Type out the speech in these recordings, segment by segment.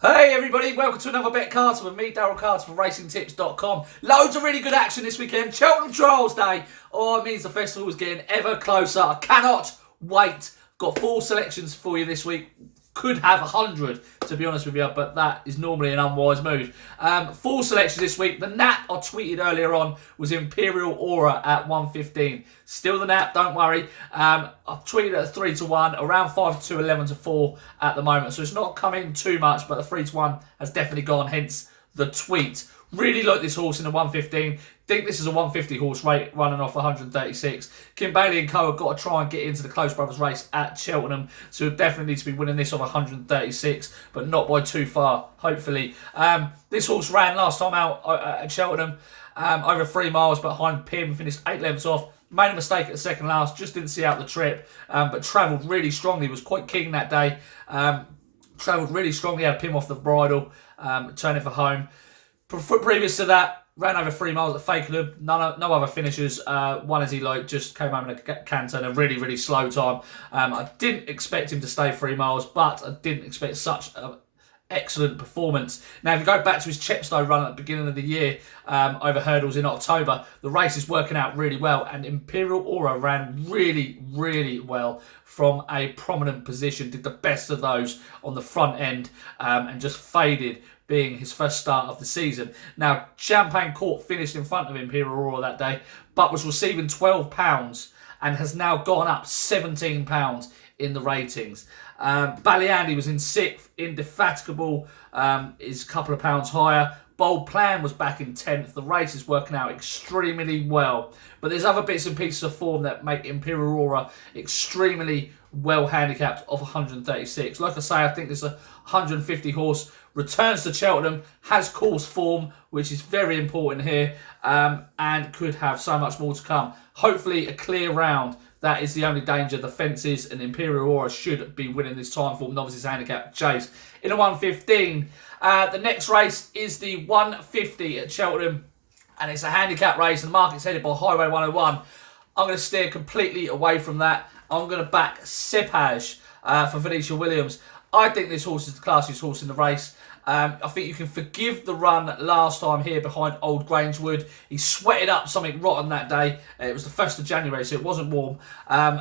Hey everybody, welcome to another Bet Carter with me, Daryl Carter from RacingTips.com. Loads of really good action this weekend. Cheltenham Trials Day. Oh, it means the festival is getting ever closer. I cannot wait. Got 4 selections for you this week. Could have 100, to be honest with you, but that is normally an unwise move. 4 selections this week. The nap I tweeted earlier on was Imperial Aura at 115. Still the nap, don't worry. I've tweeted at 3-1, around 5-2, 11-4 at the moment. So it's not coming too much, but the 3-1 has definitely gone, hence the tweet. Really like this horse in the 115. Think this is a 150 horse rate running off 136. Kim Bailey and co have got to try and get into the Close Brothers race at Cheltenham. So definitely need to be winning this off 136, but not by too far, hopefully. This horse ran last time out at Cheltenham, over 3 miles behind Pim, finished 8 lengths off. Made a mistake at the second last, just didn't see out the trip, but travelled really strongly, was quite keen that day. Travelled really strongly, had Pim off the bridle, turning for home. Previous to that, ran over 3 miles at Fakenham, no other finishers. One as he just came home in a canter in a really, really slow time. I didn't expect him to stay 3 miles, but I didn't expect such an excellent performance. Now, if you go back to his Chepstow run at the beginning of the year over hurdles in October, the race is working out really well, and Imperial Aura ran really, really well from a prominent position, did the best of those on the front end, and just faded, being his first start of the season. Now, Champagne Court finished in front of Imperial Aura that day, but was receiving £12 and has now gone up £17 in the ratings. Ballyandy was in 6th. Indefatigable is a couple of pounds higher. Bold Plan was back in 10th. The race is working out extremely well. But there's other bits and pieces of form that make Imperial Aura extremely well handicapped off 136. Like I say, I think there's a 150 horse, returns to Cheltenham, has course form, which is very important here, and could have so much more to come. Hopefully a clear round. That is the only danger. The fences and Imperial Aura should be winning this time for novices handicap chase. In a 115, the next race is the 150 at Cheltenham, and it's a handicap race, and the market's headed by Highway 101. I'm going to steer completely away from that. I'm going to back Cepage for Venetia Williams. I think this horse is the classiest horse in the race. I think you can forgive the run last time here behind Old Grangewood. He sweated up something rotten that day. It was the 1st of January, so it wasn't warm. And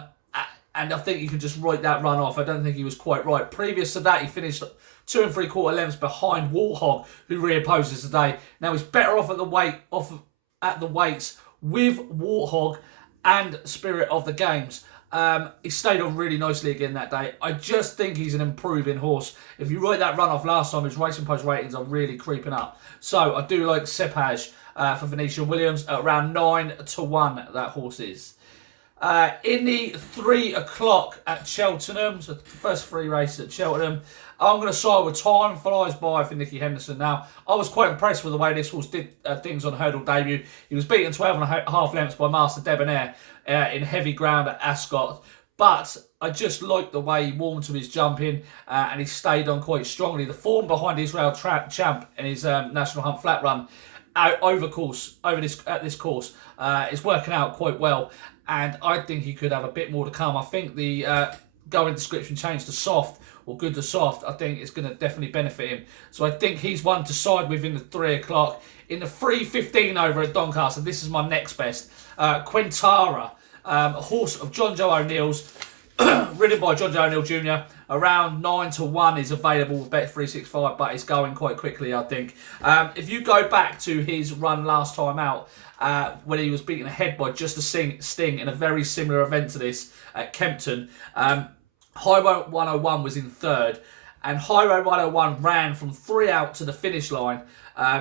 I think you can just write that run off. I don't think he was quite right. Previous to that, he finished 2 3/4 lengths behind Warthog, who reopposes today. Now he's better off at the weights with Warthog and Spirit of the Games. He stayed on really nicely again that day. I just think he's an improving horse. If you write that run off last time, his Racing Post ratings are really creeping up. So I do like Cepage for Venetia Williams at around 9-1. That horse is. In the 3 o'clock at Cheltenham, so the first 3 races at Cheltenham, I'm going to side with Time Flies By for Nicky Henderson. Now, I was quite impressed with the way this horse did things on hurdle debut. He was beaten 12.5 lengths by Master Debonair in heavy ground at Ascot. But I just liked the way he warmed to his jumping and he stayed on quite strongly. The form behind Israel Champ in his National Hunt Flat Run at this course is working out quite well. And I think he could have a bit more to come. I think the going description change to soft or good to soft, I think it's going to definitely benefit him. So I think he's one to side with in the 3 o'clock. In the 3:15 over at Doncaster, this is my next best. Quintara, a horse of John Joe O'Neill's, ridden by John Joe O'Neill Jr. Around 9-1 is available with Bet365, but it's going quite quickly, I think. If you go back to his run last time out, when he was beaten ahead by just a Sting in a very similar event to this at Kempton, Highway 101 was in 3rd, and Highway 101 ran from 3 out to the finish line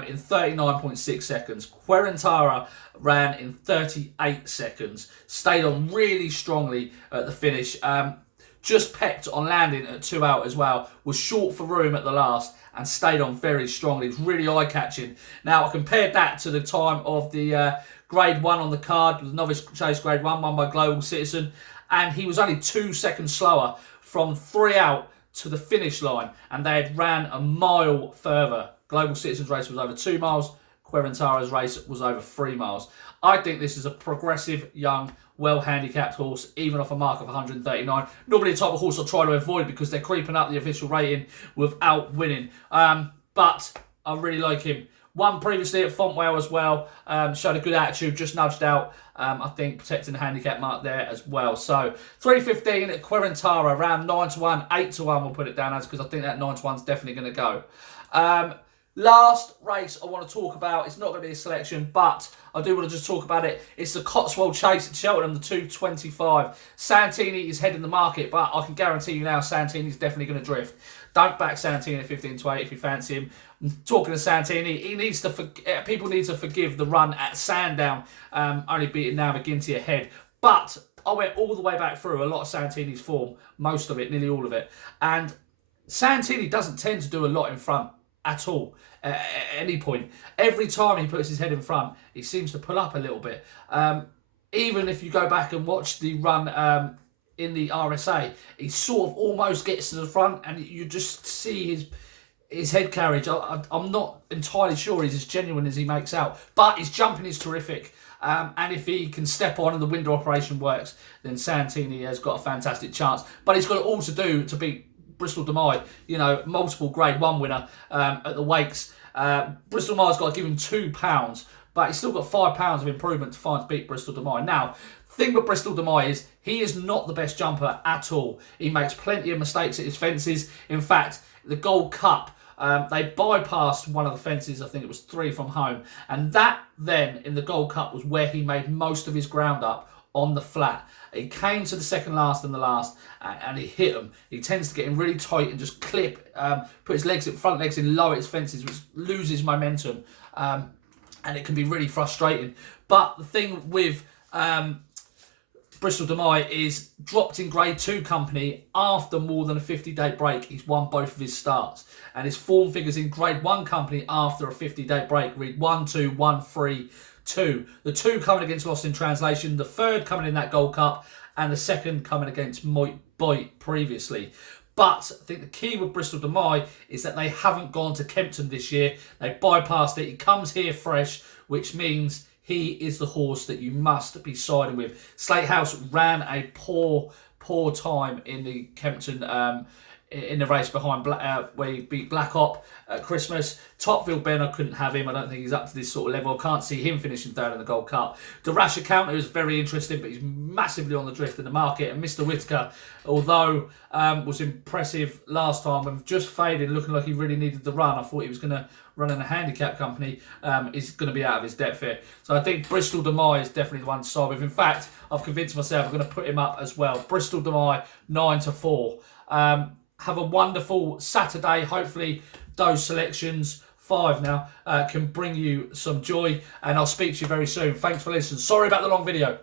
in 39.6 seconds. Quintara ran in 38 seconds, stayed on really strongly at the finish, just pecked on landing at 2 out as well, was short for room at the last and stayed on very strongly. It's really eye-catching. Now, I compared that to the time of the Grade 1 on the card, the Novice Chase Grade 1, won by Global Citizen, and he was only 2 seconds slower from 3 out to the finish line, and they had ran a mile further. Global Citizen's race was over 2 miles. Quintara's race was over 3 miles. I think this is a progressive young well handicapped horse, even off a mark of 139. Normally the type of horse I'll try to avoid because they're creeping up the official rating without winning. But I really like him. Won previously at Fontwell as well. Showed a good attitude, just nudged out. I think protecting the handicap mark there as well. So 3.15 at Querentara, around 9-1, 8-1 we'll put it down as, because I think that 9-1's definitely going to go. Last race I want to talk about, it's not going to be a selection, but I do want to just talk about it. It's the Cotswold Chase at Cheltenham, the 225. Santini is heading the market, but I can guarantee you now Santini's definitely going to drift. Don't back Santini at 15-8 if you fancy him. I'm talking to Santini, he needs to people need to forgive the run at Sandown, only beating now McGinty ahead. But I went all the way back through a lot of Santini's form, most of it, nearly all of it. And Santini doesn't tend to do a lot in front at all, at any point. Every time he puts his head in front, he seems to pull up a little bit. Even if you go back and watch the run in the RSA, he sort of almost gets to the front and you just see his head carriage. I'm not entirely sure he's as genuine as he makes out, but his jumping is terrific. And if he can step on and the window operation works, then Santini has got a fantastic chance. But he's got it all to do to beat Bristol De Mai, you know, multiple Grade 1 winner at the Wakes. Bristol De Mai's got to give him £2, but he's still got £5 of improvement to beat Bristol De Mai. Now, the thing with Bristol De Mai is he is not the best jumper at all. He makes plenty of mistakes at his fences. In fact, the Gold Cup, they bypassed one of the fences, I think it was 3 from home. And that then, in the Gold Cup, was where he made most of his ground up on the flat. He came to the second last and the last, and he hit them. He tends to get in really tight and just clip, put his front legs in low at his fences, which loses momentum. And it can be really frustrating. But the thing with Bristol De Mai is dropped in Grade 2 company after more than a 50-day break. He's won both of his starts. And his form figures in Grade 1 company after a 50-day break read 1-2, 1-3, 2. The 2 coming against Lost in Translation, the 3rd coming in that Gold Cup, and the 2nd coming against Moit Boit previously. But I think the key with Bristol De Mai is that they haven't gone to Kempton this year. They bypassed it. He comes here fresh, which means he is the horse that you must be siding with. Slate House ran a poor time in the Kempton in the race behind where he beat Black Op at Christmas. Topville Ben, I couldn't have him. I don't think he's up to this sort of level. I can't see him finishing third in the Gold Cup. The Rash Counter is very interesting, but he's massively on the drift in the market. And Mr. Whitaker, although was impressive last time and just faded, looking like he really needed the run. I thought he was going to run in a handicap company, is going to be out of his depth here. So I think Bristol De Mai is definitely the one to side with. In fact, I've convinced myself I'm going to put him up as well. Bristol De Mai, 9-4. Have a wonderful Saturday. Hopefully those selections, 5 now, can bring you some joy. And I'll speak to you very soon. Thanks for listening. Sorry about the long video.